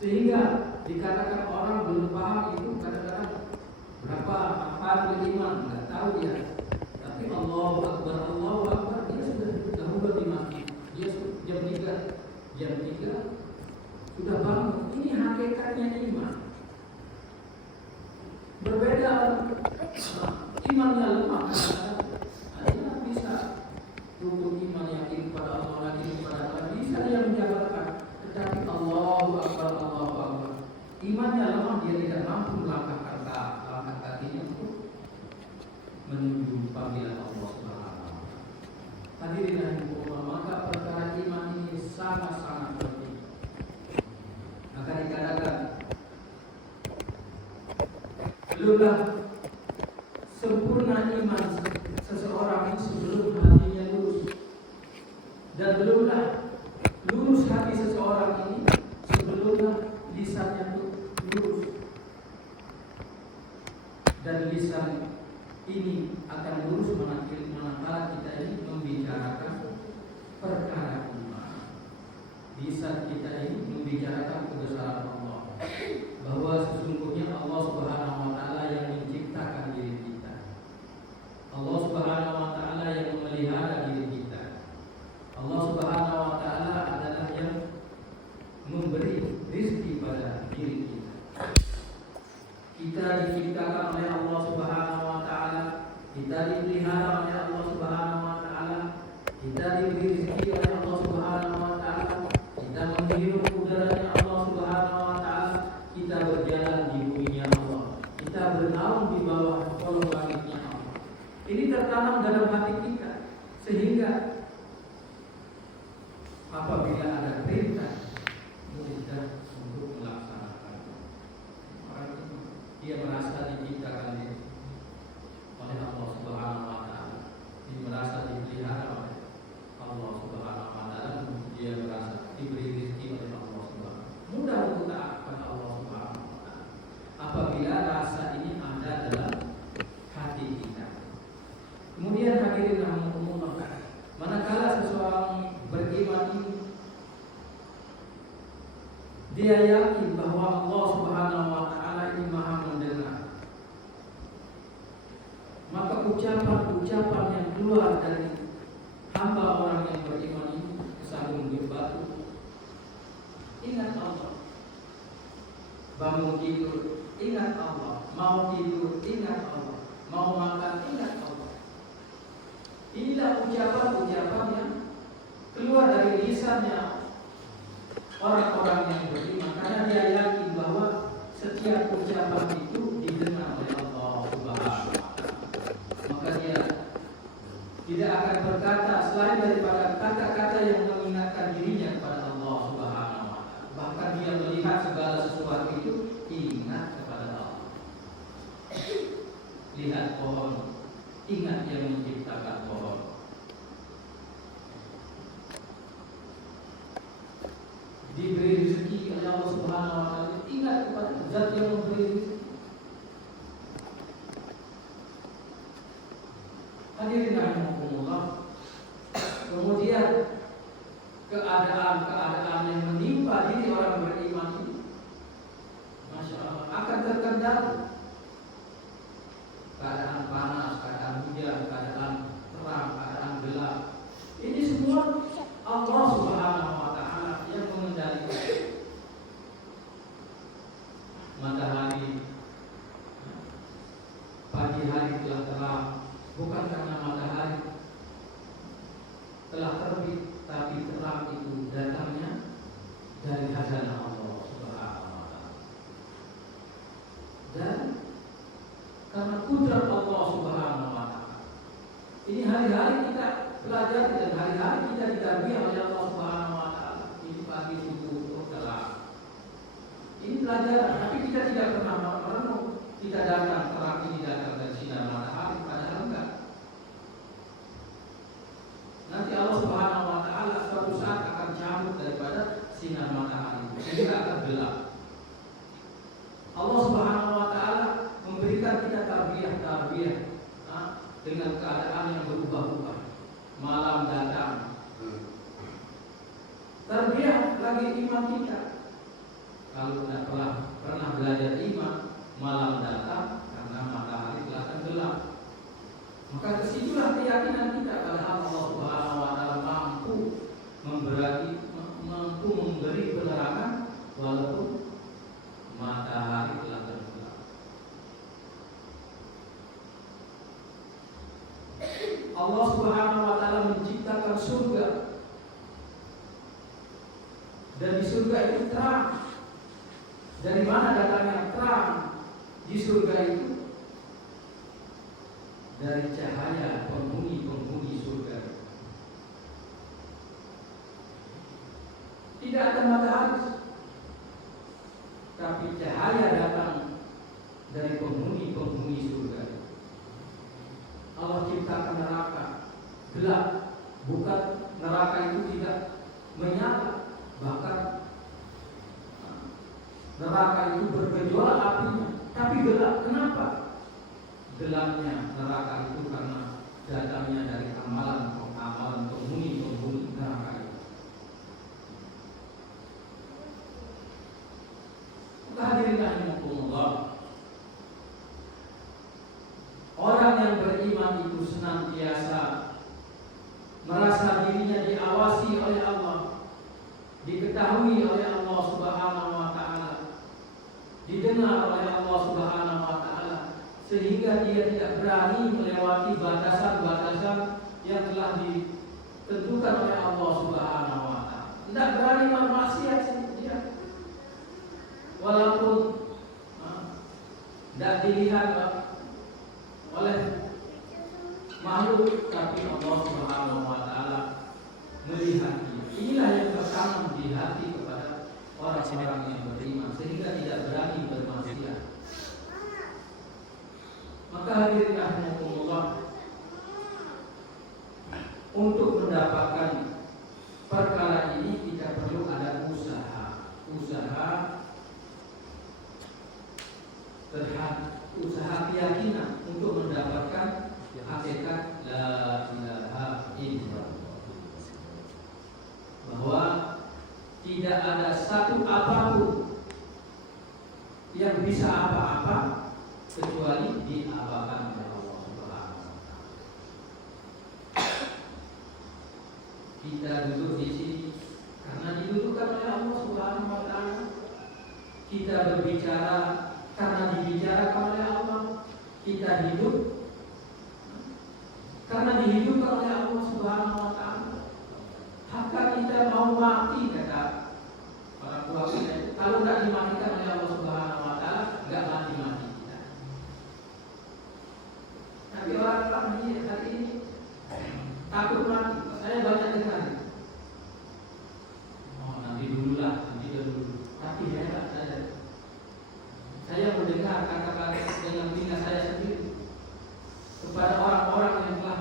Sehingga dikatakan orang belum paham itu kadang-kadang berapa apa beriman, nggak tahu dia. Tapi Allahu Akbar, dia sudah dahulu dimati. Dia jam 3 sudah bangun. Ini hakikatnya iman. Berbeda imannya lemah. Ada bisa rukun iman yakin kepada Allah lagi kepada Allah bisa dia menjalankan. Tetapi Allahu Akbar. Imannya lemah, dia tidak mampu melangkah kakinya untuk menuju panggilan Allah Subhanahu wa Ta'ala. Hadirin rahimakumullah, maka perkara iman ini sangat-sangat penting. Maka dikatakan belumlah sempurna iman seseorang ini sebelum hatinya lurus, dan belumlah lurus hati seseorang ini sebelumlah lisannya lurus. Dan lisan ini akan lurus manakala kita ini membicarakan perkara iman. Lisan kita ini membicarakan kebesaran Allah, bahwa sesungguhnya Allah Subhanahu wa Ta'ala yang menciptakan diri kita, Allah Subhanahu wa Ta'ala yang memelihara diri kita, Allah Subhanahu wa Ta'ala adalah yang memberi rezeki pada diri kita. Kita diciptakan oleh Allah Subhanahu wa Ta'ala, kita dipelihara oleh Allah Subhanahu wa Ta'ala, kita diberi rezeki oleh Allah Subhanahu wa Ta'ala, kita menghirup udaranya Allah Subhanahu wa Ta'ala, kita berjalan di buminya Allah, kita bernaung di bawah kolong langitnya Allah. Ini tertanam dalam hati kita, sehingga apabila ada perintah mudah untuk melaksanakan. Dia merasa diciptakan oleh Allah Subhanahu wa Ta'ala, dia merasa dipelihara oleh Allah Subhanahu wa Ta'ala, dia merasa diberi rezeki oleh Allah Subhanahu. Mudah untuk taat kepada Allah Subhanahu wa Ta'ala apabila rasa ini ada dalam hati kita. Kemudian hadirin rahimakumullah, manakala seseorang beriman ini dia yakin bahwa Allah Subhanahu wa Ta'ala ini Maha mendengar, maka ucapan-ucapan yang keluar dari hamba orang yang beriman ini kesambung berbatu. Ingat Allah. Bangun tidur, ingat Allah. Mau tidur, ingat Allah. Mau makan, ingat Allah. Inilah ucapan-ucapan yang keluar dari lisannya orang-orang yang beriman, karena dia yakin bahwa setiap ucapan itu didengar oleh Allah Subhanahu wa Ta'ala. Maka dia tidak akan berkata selain daripada kata-kata yang mengingatkan dirinya kepada Allah Subhanahu wa Ta'ala. Bahkan dia melihat segala sesuatu itu ingat kepada Allah. Lihat pohon, ingat yang menciptakan pohon. Diberi rezeki oleh Allah Subhanahu wa Ta'ala, ingat kepada Zat yang memberi rezeki. Hadirin rahimakumullah. Kemudian keadaan yang menimpa diri orang beriman ini, Masya Allah, akan terkendali. Keadaan panas, keadaan hujan, keadaan terang, keadaan gelap, ini semua Allah Subhanahu wa Ta'ala yang mengendalikan. Matahari pagi hari telah terang, bukan karena matahari telah terbit, tapi terang itu datangnya dari khazanah Allah Subhanahu wa Ta'ala, dan karena kudrat Allah Subhanahu wa Ta'ala. Ini hari-hari kita belajar dan hari-hari kita ditarbiyah oleh Allah Subhanahu wa Ta'ala. Ini pagi subuh terang. Ini pelajaran, tapi kita tidak pernah merenung. Kita datang terang ini datang dari sinar matahari, padahal enggak. Nanti Allah Subhanahu wa Ta'ala suatu saat akan cabut daripada sinar matahari, sehingga akan gelap. Allah Subhanahu wa Ta'ala memberikan kita tarbiyah dengan keadaan yang berubah-ubah. Malam datang, tarbiyah lagi iman kita. kalau tidak pernah belajar iman, malam datang karena matahari telah tenggelam. Maka kesitulah keyakinan kita pada Allah Subhanahu wa Ta'ala mampu memberi penerangan walaupun matahari telah tenggelam. Allah Subhanahu wa Ta'ala menciptakan surga, dan di surga itu terang. Dari mana datangnya terang di surga itu? Dari cahaya penghuni surga. Tidak ada matahari, tapi cahaya datang dari penghuni surga. Allah ciptakan neraka gelap, bukan neraka itu tidak menyala, bahkan neraka itu bergejolak apinya, tapi gelap. Kenapa? Gelapnya neraka itu karena datangnya dari amalan penghuni neraka itu. Hadirin rahimakumullah, orang yang beriman itu senantiasa merasa dirinya diawasi oleh Allah, diketahui oleh Allah Subhanahu wa Ta'ala, didengar oleh Allah Subhanahu wa Ta'ala, sehingga dia tidak berani melewati batasan-batasan yang telah ditentukan oleh Allah Subhanahu wa Ta'ala. Tidak berani bermaksiat dia, walaupun tidak dilihat oleh makhluk, tapi Allah Subhanahu wa Ta'ala melihat dia. Inilah yang tertanam di hati kepada orang-orang yang beriman, sehingga tidak berani bermaksiat. Maka hadirin rahimakumullah, untuk mendapatkan perkara ini kita perlu ada usaha keyakinan untuk mendapatkan hakikat la ilaha illallah, bahwa tidak ada satu apapun yang bisa apa-apa kecuali diabakan oleh Allah Subhanahu wa Ta'ala. Kita duduk di sini karena didudukkan oleh Allah Subhanahu wa Ta'ala. Kita berbicara karena dibicarakan oleh Allah. Kita hidup karena dihidupkan oleh Allah Subhanahu wa Ta'ala. Haka kita mau mati, kata orang tua kita, kalau tidak dimatikan oleh Allah Subhanahu wa Ta'ala, nggak mati-mati kita. Tapi orang hari ini takut mati. Saya banyak dengar, nanti dulu. Tapi hebat saya mendengar kata-kata dengan telinga saya sendiri kepada orang-orang yang telah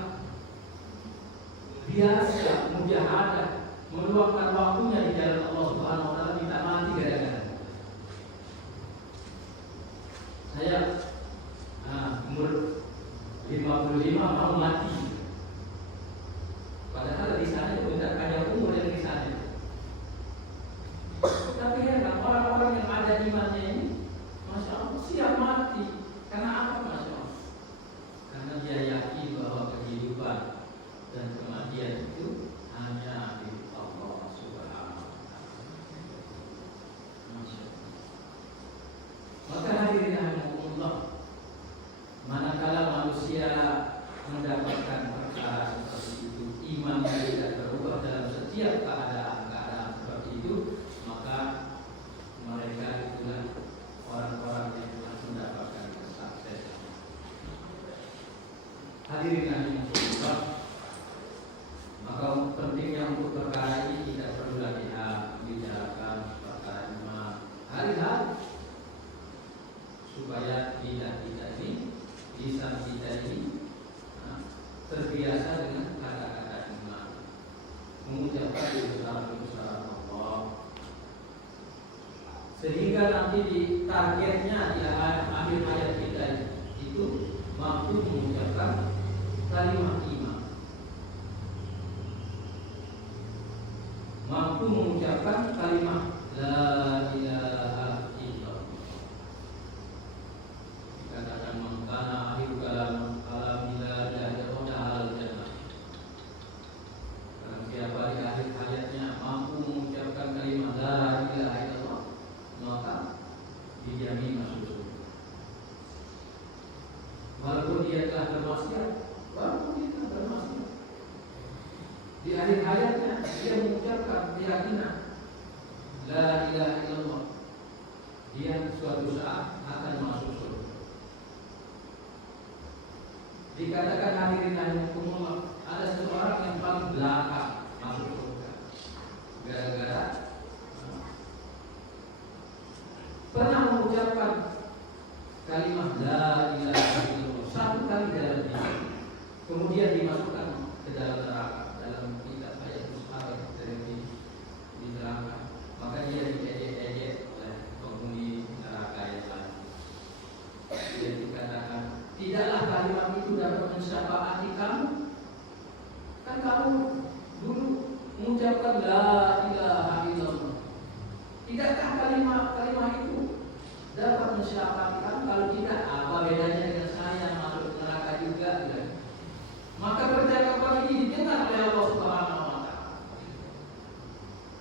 biasa mujahadah, meluangkan waktunya di jalan Allah Subhanahu wa Ta'ala, minta mati gara-gara. Saya umur 55 mau mati, padahal di sana itu tidak ada umur yang di sana. Tapi heran orang-orang yang ada imannya ini, Masya Allah, siap mati. Karena apa, Masya Allah? Karena dia yakin bahwa kehidupan dan kematian itu hanya di Allah Subhanahu wa Ta'ala. Masya Allah. Maka hadirin rahimakumullah, manakala manusia mendapatkan perkara seperti itu, imannya tidak berubah dalam setiap keadaan seperti itu, maka mereka itulah orang-orang yang telah mendapatkan kesuksesan. Hadirin rahimakumullah, maka pentingnya untuk perkara ini tidak perlu lagi bicarakan perkara iman hari-hari, supaya lisan kita ini terbiasa dengan kata-kata iman, mengucapkan ucapan Allah, sehingga nanti di targetnya di akhir hayat kita itu mampu mengucapkan kalimat iman, mampu mengucapkan kalimat la ilaha keyakinan la ilaha illallah, dia suatu saat akan masuk surga. Dikatakan hadirin rahimakumullah, ada seseorang yang paling belakang masuk surga gara-gara pernah mengucapkan kalimat la ilaha illallah satu kali dalam hidup, kemudian dimasukkan ke dalam neraka. Dalam kitab ayat Mus'ab di neraka, maka dia diejek-ejek oleh penghuni neraka yang lain. Dia dikatakan, tidaklah kalimat itu dapat mensyafaati kamu, kan kamu dulu mengucapkan la ilaha illallah. Tidakkah kalimat itu dapat mensyafaati kamu? Kalau tidak, apa bedanya dengan saya masuk neraka juga? Maka percakapan ini didengar oleh Allah Subhanahu wa Ta'ala.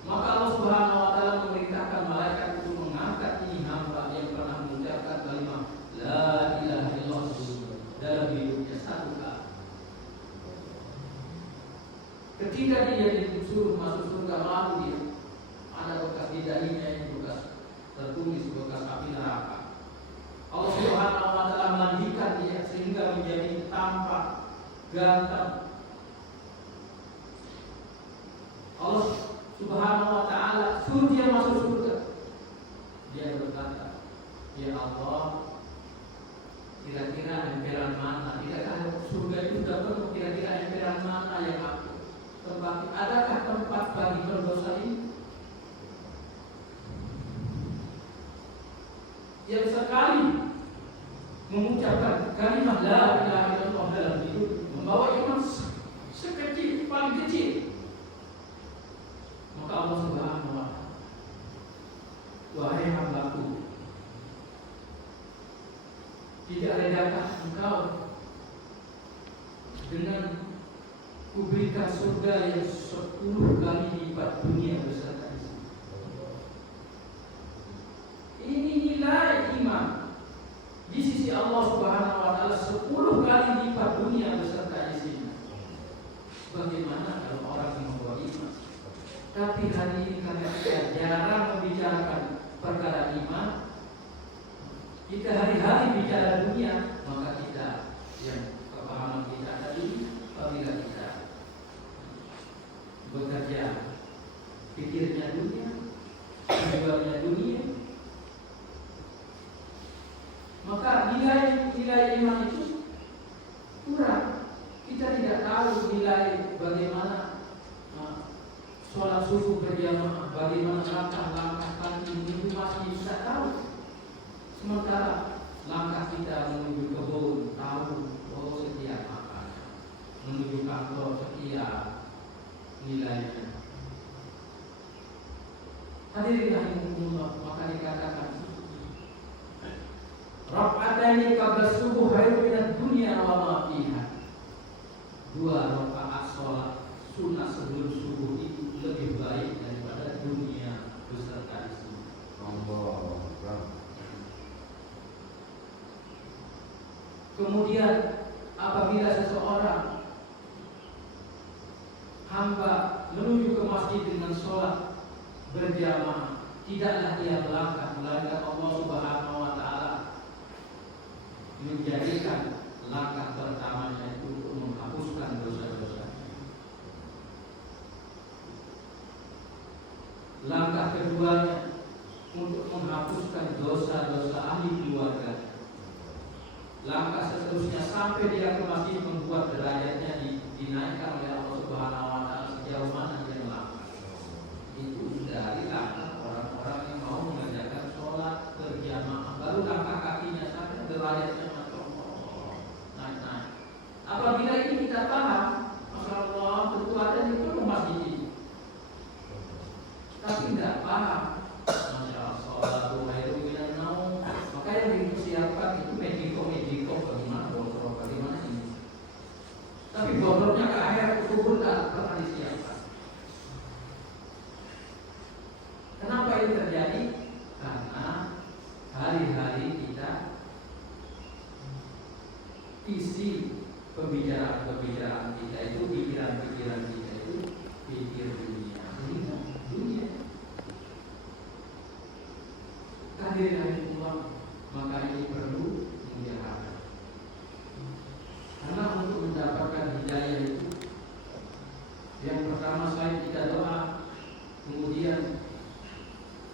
Maka Allah Subhanahu wa Ta'ala memerintahkan malaikat untuk mengangkat ini hamba yang pernah mengucapkan kalimat la ilaha illallah dalam hidupnya satu kali. Ketika dia disuruh masuk surga, lalu dia ada bekas di dahinya yang bekas tertulis bekas api neraka. Allah Subhanahu wa Ta'ala memandikan dia sehingga menjadi tampak ganteng. Allah Subhanahu wa Ta'ala suruh dia masuk surga. Dia berkata, ya Allah, kira-kira emperan mana? Tidakkah surga itu sudah penuh? Kira-kira emperan mana yang aku tempati? Adakah tempat bagi berdosa ini? Yang sekali mengucapkan kalimat la ilaha illallah dalam hidup, membawa iman sekecil, paling kecil, maka Allah Subhanahu wa Ta'ala, wahai hambaku, tidak redakah engkau dengan kuberikan surga yang 10 kali lipat dunia beserta isinya? Ini nilai iman di sisi Allah Subhanahu wa Ta'ala 10 kali lipat dunia beserta isinya. Bagaimana kalau orang yang membawa iman? Tapi hari ini karena kita jarang membicarakan perkara iman, kita hari-hari bicara dunia, maka kita yang kepahaman kita tadi, apabila kita bekerja pikirnya dunia, tujuannya dunia, maka nilai iman itu kurang. Kita tidak tahu nilai bagaimana sholat subuh berjamaah, bagaimana langkah-langkah kaki menuju masjid, tidak tahu. Sementara langkah kita menuju kebun, tahu, oh sekian makan, menuju kantor sekian nilainya. Hadirin rahimakumullah, maka dikatakan raka'ataini qabla subuh khairun minad dunya wa ma fiha. 2 rakaat salat sunat sebelum subuh itu lebih baik daripada dunia beserta isinya. Kemudian apabila seseorang hamba menuju ke masjid dengan sholat berjamaah, tidaklah dia melangkah melainkan Allah Subhanahu wa Ta'ala menjadikan langkah pertamanya itu untuk menghapuskan dosa-dosa. Langkah keduanya untuk menghapuskan dosa-dosa ahli keluarga. Langkah seterusnya sampai dia ke masjid membuat derajatnya dinaikkan oleh Allah Subhanahu wa Ta'ala sejauh mana dia melangkah. Itu dari langkah orang-orang yang mau mengerjakan sholat berjamaah, baru langkah kakinya sampai derajatnya naik-naik. Apabila ini kita paham, Masya Allah, tentu ada di penuh masjid ini. Tapi tidak paham, Masya Allah, sholat khairun minan naum. Maka yang dipersiapkan itu mediko bagaimana bocor, bagaimana ini. Tapi bocornya ke akhir kubur tak pernah disiapkan. Kenapa ini terjadi? Karena hari-hari kita isi pembicaraan kita itu, pikiran kita itu pikir dunia.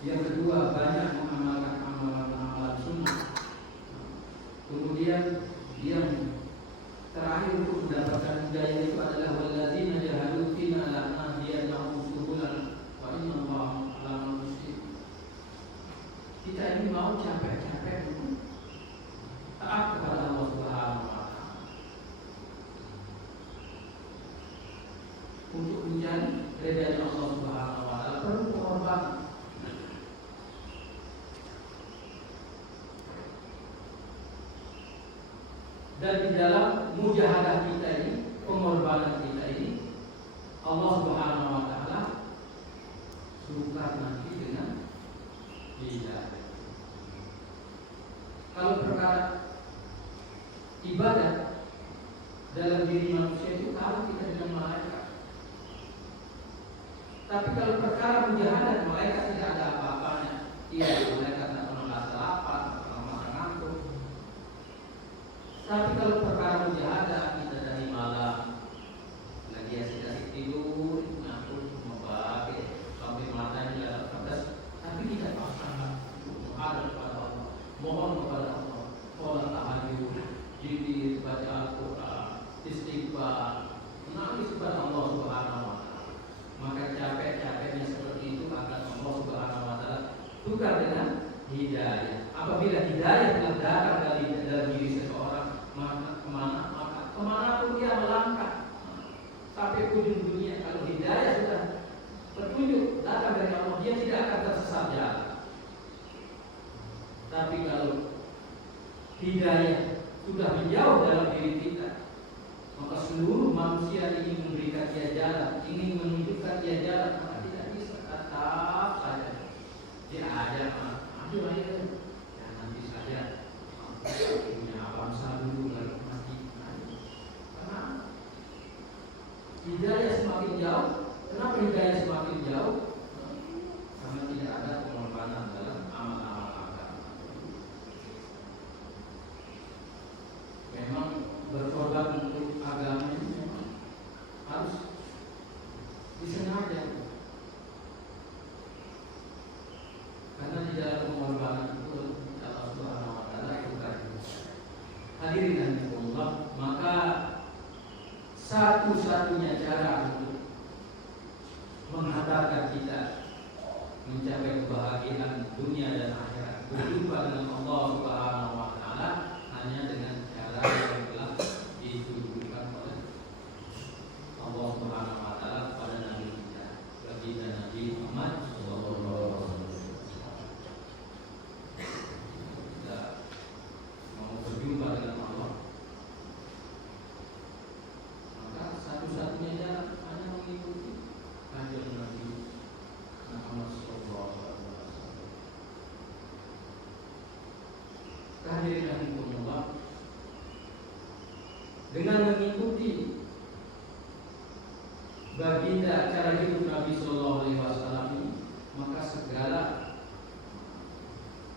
Yang kedua, banyak mengamalkan amalan-amalan sunnah. Kemudian yang terakhir untuk mendapatkan hidayah itu adalah walladzina jahadu fina lanahdiyannahum subulana wa innallaha lamal muhsinin. Kita ini mau capek-capek untuk taat kepada Allah Subhanahu wa taala, untuk mencari ridha Allah Subhanahu wa taala, perlu pengorbanan. Dan di dalam mujahadah kita ini, pengorbanan kita ini, Allah Subhanahu wa taala suka nanti dengan hidayah. Kalau perkara ibadah dalam diri manusia itu kalah kita dengan malaikat. Tapi kalau perkara mujahadah, malaikat tidak ada apa-apanya. Iya, malaikat tidak pernah rasa lapar, tidak pernah merasa ngantuk. Tapi kalau perkara mujahadah, kita dari malam lagi asik-asik tidur, ngantuk, membagi sampai matanya pedas, tapi kita pasang ada kepada Allah, mohon kepada Allah, sholat tahajud, zikir, baca Al-Quran, istighfar, menangis kepada Allah Subhanahu wa taala. Maka capek-capeknya seperti itu akan Allah Subhanahu wa taala tukar dengan hidayah. Apabila hidayah telah datang dari dalam diri seseorang, maka kemana pun dia melangkah sampai ujung dunia. Kalau hidayah sudah petunjuk datang dari Allah, dia tidak akan tersesat jalan. Tapi kalau hidayah sudah menjauh dalam diri kita, maka seluruh manusia ingin memberikan dia jalan, ingin menunjukkan dia jalan, maka tidak bisa. Tetap saja dia ajar, ayo ya nanti saja punya bangsa dulu lalu mati. Karena hidayah semakin jauh. Kenapa hidayah semakin jauh? Karena tidak ada pengorbanan dalam amal-amal agama. Memang berkorban untuk agama ini memang harus disengaja. Karena di dalam pengorbanan itu Allah Subhanahu wa taala itu kan. Hadirin rahimakumullah, maka satu-satunya cara untuk menghantarkan kita mencapai kebahagiaan dunia dan akhirat, berjumpa dengan Allah Subhanahu wa taala, hanya dengan cara yang telah ditujukan oleh Allah Subhanahu wa taala pada nabi kita, baginda Nabi Muhammad sallallahu alaihi wasallam. Kita mau berjumpa dengan Allah, maka satu-satunya jalan hanya mengikuti ajaran Nabi Muhammad sallallahu alaihi wasallam. Hadirin rahimakumullah, dengan mengikuti baginda cara hidup Nabi sallallahu alaihi wasallam ini, maka segala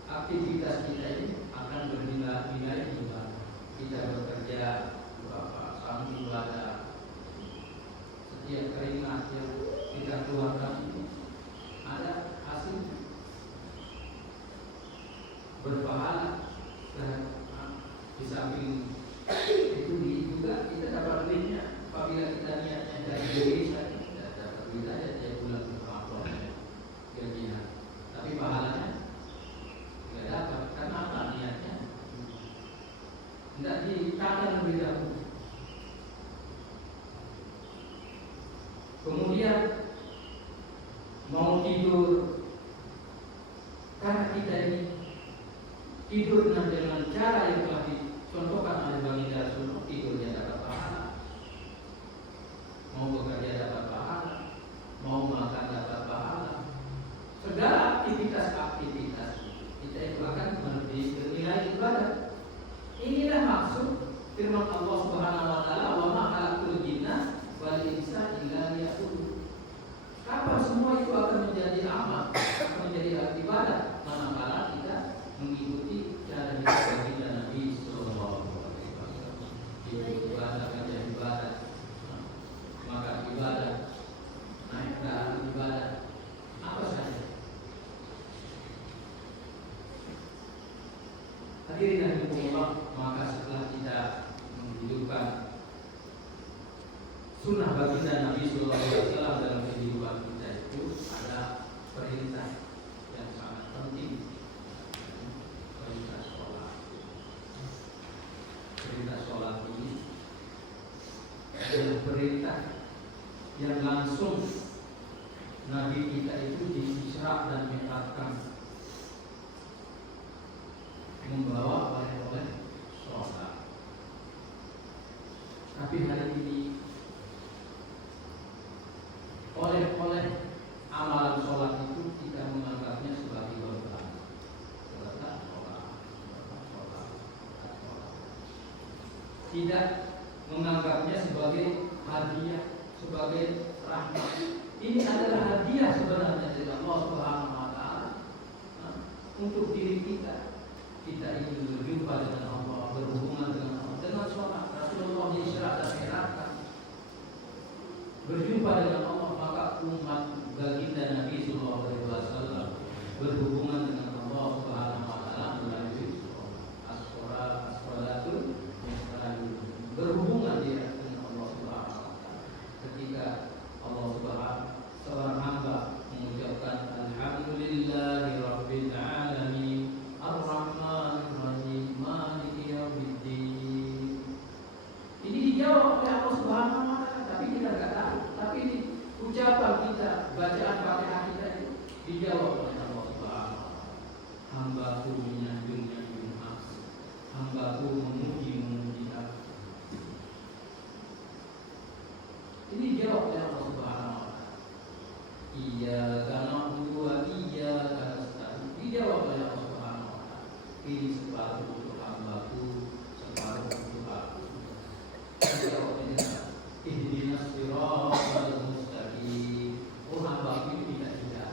aktivitas kita ini akan bernilai juga. Kita bekerja, sambil ibadah, setiap keringat yang kita keluarkan itu ada hasilnya, berpahala. Dan di samping itu juga kita dapat duitnya. Apabila kita niatnya dari Indonesia, kita dapat duit aja tiap bulan berapa gajinya, tapi pahalanya tidak dapat. Karena apa? Niatnya tidak dicatat lebih dahulu. Kemudian mau tidur, karena kita ini tidur dengan cara yang telah dicontohkan oleh baginda Rasulullah, tidurnya dapat pahala, mau bekerja dapat pahala, mau makan dapat pahala. Segala aktivitas kita itu akan melebihi nilai ibadah. Inilah maksud firman Allah Subhanahu wa taala, wa ma khalaqtul jinna wal insa illa liya'budun. Kapan semua itu akan menjadi amal, akan menjadi ibadah, manakala kita mengikuti cara hidup baginda Nabi sallallahu alaihi wasallam. Itu ibadah kita itu di Isra dan Mi'rajkan, membawa oleh sholat. Tapi hari ini oleh amalan sholat itu kita menganggapnya sebagai beban. Tidak menganggapnya sebagai hadiah, sebagai rahmat. Ini adalah hadiah sebenarnya dari Allah Subhanahu wa Ta'ala untuk diri kita. Kita ingin berjumpa dengan Allah, berhubungan dengan Allah dengan sholat. Rasulullah di Isra dan Mi'rajkan berjumpa dengan Allah, maka umat baginda Nabi Sallallahu Alaihi Wasallam berhubungan dengan Allah Subhanahu Wa Taala melalui as-sholatul mustaqim, berhubungan dia dengan Allah Subhanahu Wa Taala. Ketika Allah Subhanahu seorang hamba mengucapkan Alhamdulillahi Rabbil Alamin Ar-Rahmanir Rahim Maliki Yaumiddin, ini dijawab oleh Allah Subhanahu Wa Taala, tapi kita tidak tahu. Tapi ini ucapan kita, bacaan Fatihah kita itu dijawab oleh Allah Subhanahu Wa Taala. Hambaku menyanjung aku, hambaku memuji aku. Ini dijawab oleh Allah Subhanahu Wa Taala. Iyyaka na'budu wa iyyaka nasta'in, dijawab oleh Allah Subhanahu Wa Taala. Ini separuh untuk hambaku, separuh untuk aku. Ihdinas siratal mustaqim. Oh, hamba ini tidak hidayah.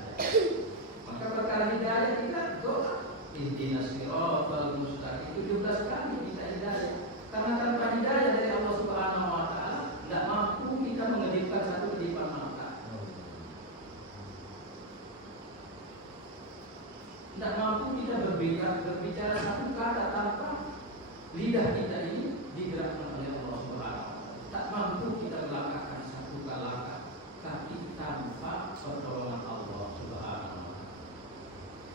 Maka perkara hidayah kita doa. Ihdinas siratal mustaqim 17 kali kita hidayah. Karena tanpa hidayah dari Allah Subhanahu Wa Taala, tidak mampu kita mengedipkan satu kedipan mata. Tidak mampu kita berbicara satu kata tanpa lidah kita ini digerakkan oleh Allah Subhanahu Wa Taala. Tak mampu kita melangkahkan satu langkah kaki tanpa pertolongan Allah Subhanahu Wa Taala.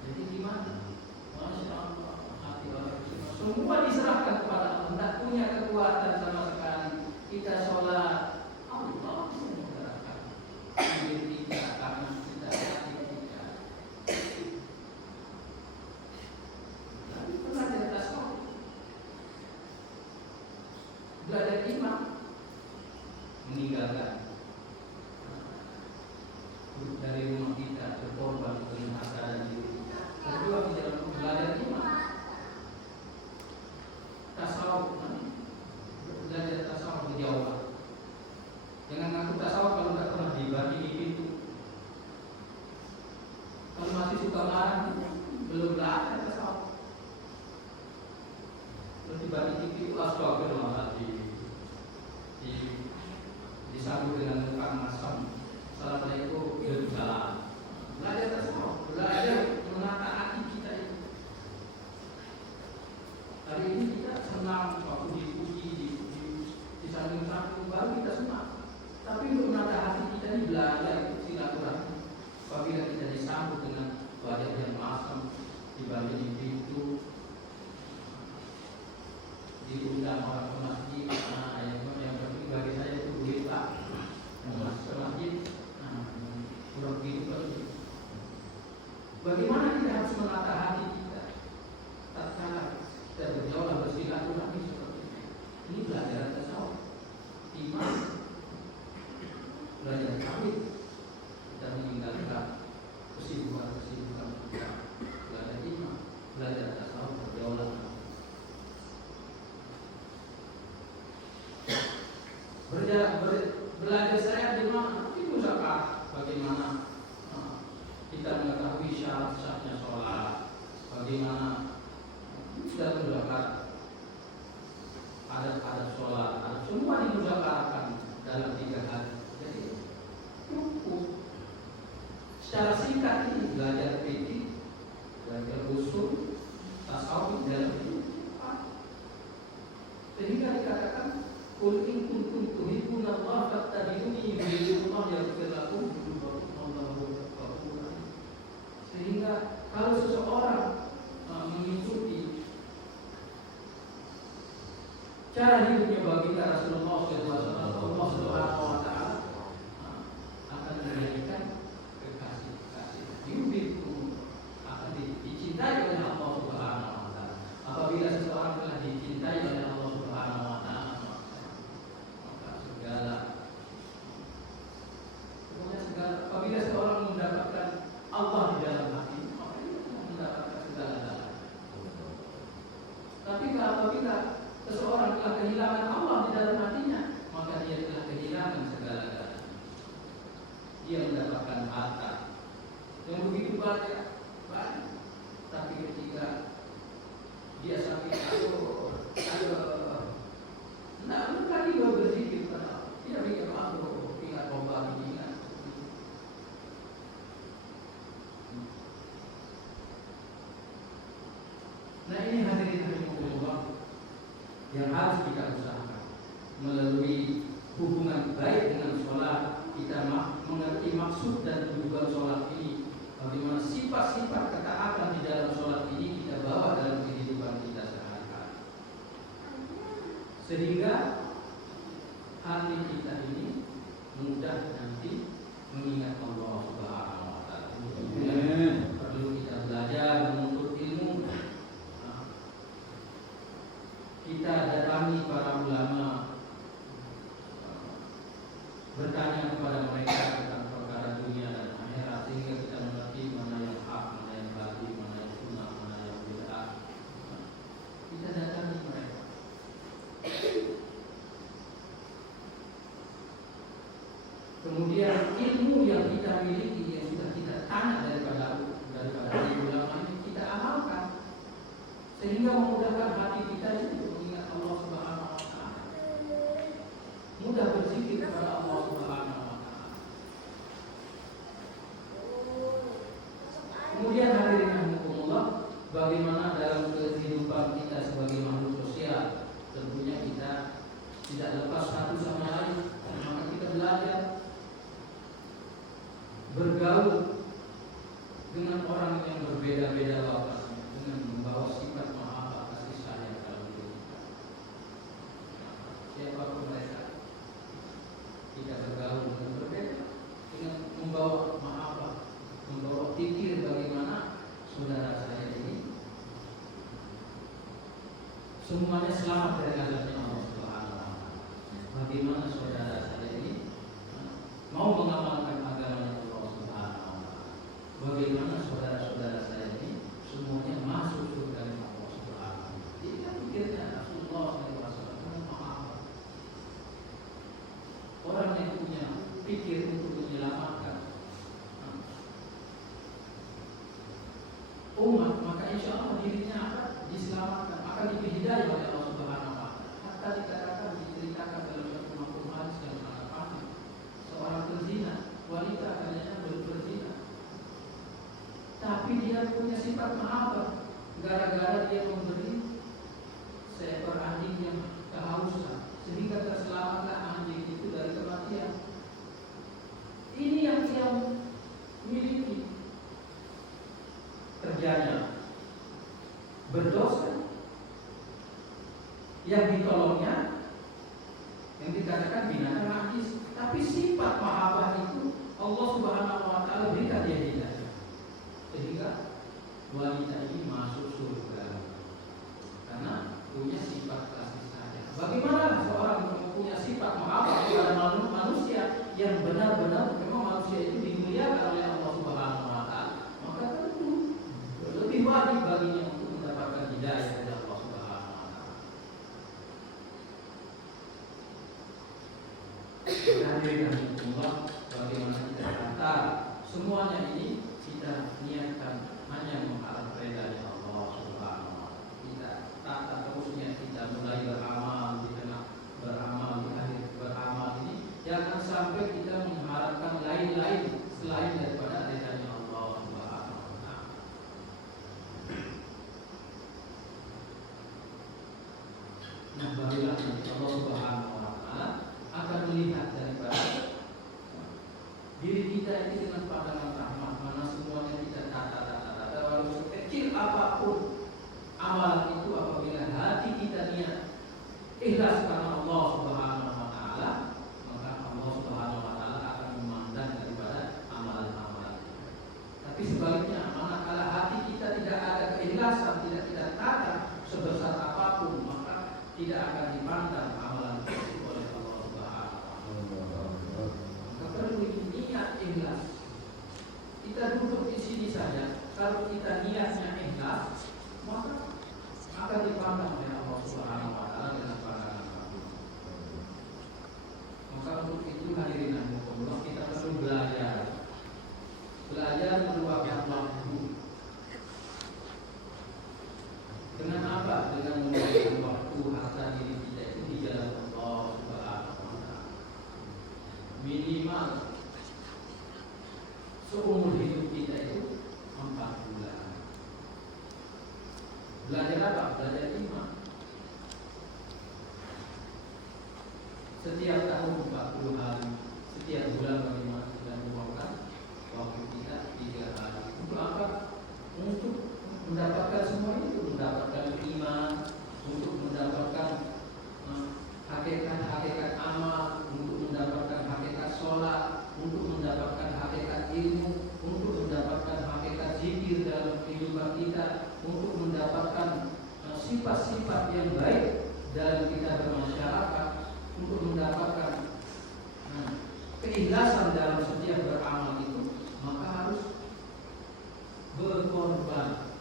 Jadi gimana? Masya Allah, hati orang semua diserahkan kepada Allah. Tidak punya kekuatan sama sekali. Kita sholat, Allah yang menggerakkan diri kita, tangan kita, hati kita. Tapi pernah di atas sholat, belajar iman, meninggalkan dari rumah kita, berkorban dengan harta dan diri kita. Kedua, kita belajar iman, tasawuf, belajar tasawuf di Jawa. Jangan ngaku tasawuf kalau nggak pernah dibagi di pintu. Kalau masih suka marah, belum belajar tasawuf. Terus dibagi di pintu, astagfirullahaladzim, disambut dengan tukang masam, assalamualaikum, waalaikumsalam. Belajar tasawuf, belajar menata hati kita ini. Hari ini kita senang waktu dipuji, di samping-samping baru kita senang. Tapi untuk menata hati kita ini belajar silaturahmi. Apabila kita disambut dengan wajah yang masam, dibagi di pintu, diundang orang ke masjid, yang penting bagi saya itu duit Pak. Masuk ke masjid, kurang gitu lagi. Bagaimana kita harus menata hati kita? Tatkala kita berjauh bersilaturahmi seperti ini. Ini pelajaran tasawuf, iman, belajar tauhid, dan meninggalkan kesibukan-kesibukan kita. Belajar iman, belajar tasawuf, berjauh. Belajar saya di mana? Di muzakarah. Bagaimana kita mengetahui syarat-syaratnya sholat? Bagaimana kita muzakarah? Ada sholat, ada semua dimuzakarahkan dalam 3 hari. Jadi cukup. Secara singkat ini belajar fikih, belajar usul, tasawuf dalam hidup. Sehingga dikatakan Qul in kuntum tuhibbunallaha fattabi'uni yuhibbukumullah yaghfir lakum dzunubakum wallahu ghafurur rahim. Sehingga kalau seseorang mengikuti cara hidupnya baginda Rasulullah SAW, Allah Subhanahu Wa Taala akan menjadikan kekasih harta yang begitu banyak, tapi ketika dia sakit tidak lagi berzikir pada dia pikir aku ingat obat ingat. Nah ini hadirin rahimakumullah yang harus kita usahakan melalui hubungan baik dengan sholat. Kita mengerti maksud dan tujuan sholat ini, bagaimana sifat-sifat ketaatan di dalam sholat ini kita bawa dalam kehidupan kita sehari-hari, sehingga hati kita ini mudah nanti mengingat Allah Subhanahu wa Ta'ala. Perlu kita belajar menuntut ilmu. Kita datangi para ulama, bertanya kepada mereka tentang perkara dunia dan akhirat, sehingga kita mengerti mana yang hak, mana yang batil, mana yang sunnah, mana yang bid'ah. Kita datangi mereka. Kemudian ilmu yang kita miliki, yang sudah kita tanya daripada ulama ini, kita amalkan sehingga memudahkan hati kita itu mengingat Allah Subhanahu wa Ta'ala, mudah berzikir kepada Allah Subhanahu wa Ta'ala. Kemudian hadirin rahimakumullah, bagaimana dalam kehidupan kita sebagai makhluk sosial, tentunya kita tidak lepas satu sama lain, maka kita belajar bergaul dengan orang yang berbeda-beda wawasannya dengan membawa sifat mahabbah, kasih sayang dalam diri kita. Siapapun mereka, kita bergaul dengan berbeda, dengan membawa mahabbah, membawa pikir bagaimana saudara saya ini semuanya selamat dari azabnya Allah Subhanahu wa Ta'ala. Bagaimana saudara saya ini mau mengamalkan agamanya Allah Subhanahu wa Ta'ala. Bagaimana saudara-saudara saya ini semuanya masuk surga Allah Subhanahu wa Ta'ala. Ini kan pikirnya Rasulullah SAW mahabbah. Orang yang punya pikir untuk menyelamatkan umat, maka insya Allah dirinya akan diselamatkan, akan diberi hidayah oleh Allah Subhanahu wa Ta'ala. Hatta dikatakan, diceritakan dalam satu mafhum hadis yang sangat panjang, seorang berzina, wanita katanya belum berzina, tapi dia punya sifat mahabbah gara-gara dia memberi seekor anjing yang kehausan, sehingga terselamatlah anjing itu dari kematian. Ini yang dia miliki. Kerjanya berdosa, yang ditolongnya yang dikatakan binatang najis, tapi sifat mahabbah itu Allah Subhanahu wa Ta'ala berikan dia hidayah, sehingga wanita ini masuk surga karena punya sifat kasih sayang. Bagaimana seorang yang punya sifat mahabbah kepada manusia yang benar-benar memang manusia itu dimuliakan oleh Allah Subhanahu wa Ta'ala, maka tentu lebih wajib baginya untuk mendapatkan hidayah dari Allah Subhanahu wa Ta'ala. Hadirin rahimakumullah, bagaimana kita kata semuanya ini kita niatkan hanya mengharap redanya Allah Subhanahu wa Ta'ala. Kita tata terusnya, kita mulai beramal, di tengah beramal, di akhir beramal ini jangan sampai kita mengharapkan lain-lain selain daripada redanya Allah Subhanahu wa Ta'ala. Nah, barulah Allah Subhanahu wa Ta'ala akan melihat daripada diri kita ini dengan pandangan rahmat, mana semuanya kita tata, walau sekecil apapun amalan itu, apabila hati kita niat ikhlas karena Allah Subhanahu wa Ta'ala, maka Allah Subhanahu wa Ta'ala akan memandang daripada amalan-amalan kita. Tapi sebaliknya, manakala hati kita tidak ada keikhlasan, tidak kita tata sebesar apapun, maka tidak akan dipandang amalan itu oleh Allah Subhanahu wa Ta'ala. Maka perlu niat ikhlas. Kita duduk di sini saja, kalau kita niatnya ikhlas, maka akan dipandang oleh Allah Subhanahu wa Ta'ala dengan pandangan rahmat. Maka untuk itu hadirin rahimakumullah, kita perlu belajar Belajar apa? Belajar iman. Setiap tahun 40 hari, setiap bulan bagaimana kita meluangkan waktu kita 3 hari. Untuk apa? Untuk mendapatkan semua itu, mendapatkan iman, untuk mendapatkan hakikat amal, untuk mendapatkan hakikat sholat, untuk mendapatkan hakikat ilmu, untuk mendapatkan hakikat zikir dalam kehidupan kita, untuk mendapatkan sifat-sifat yang baik dalam kita bermasyarakat, untuk mendapatkan keikhlasan dalam setiap beramal itu, maka harus berkorban.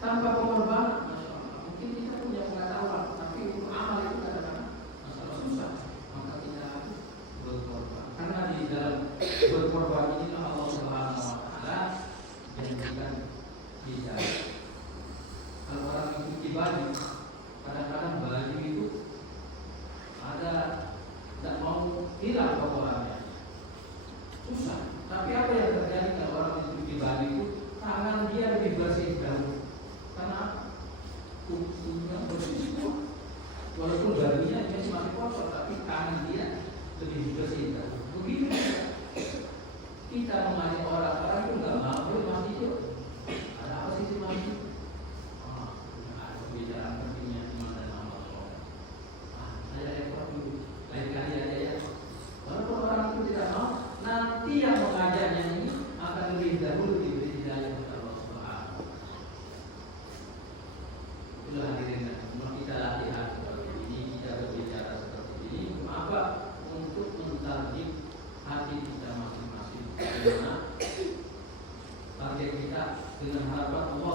Tanpa pengorbanan, Masya Allah, mungkin kita punya pengetahuan, tapi untuk amal itu kadang-kadang masalah susah. Maka kita harus berkorban. Karena di dalam berkorban ini Allah Subhanahu Wa Taala janjikan bisa. Kalau orang mencuci baju, kadang-kadang baju itu ada tidak mau hilang kotorannya, susah. Tapi apa yang terjadi kalau orang mencuci baju itu, tangan dia lebih bersih dahulu. Karena kukunya bersih semua. Walaupun bajunya masih kotor, tapi tangan dia lebih bersih dahulu. Begitu kita mengajak orang itu nggak mau masih itu. Ada apa sih masih? Bicara pentingnya iman dan amal soleh. Saya repot dulu. Lain kali aja ya. Walaupun orang itu tidak mau, nanti yang mengajarnya ini akan lebih dahulu diberi hidayah oleh Allah Subhanahu. Itulah hadirin, semua kita latihan seperti ini, kita berbicara seperti ini. Apa? Untuk mentarget hati kita masing-masing. Karena target kita dengan harapan Allah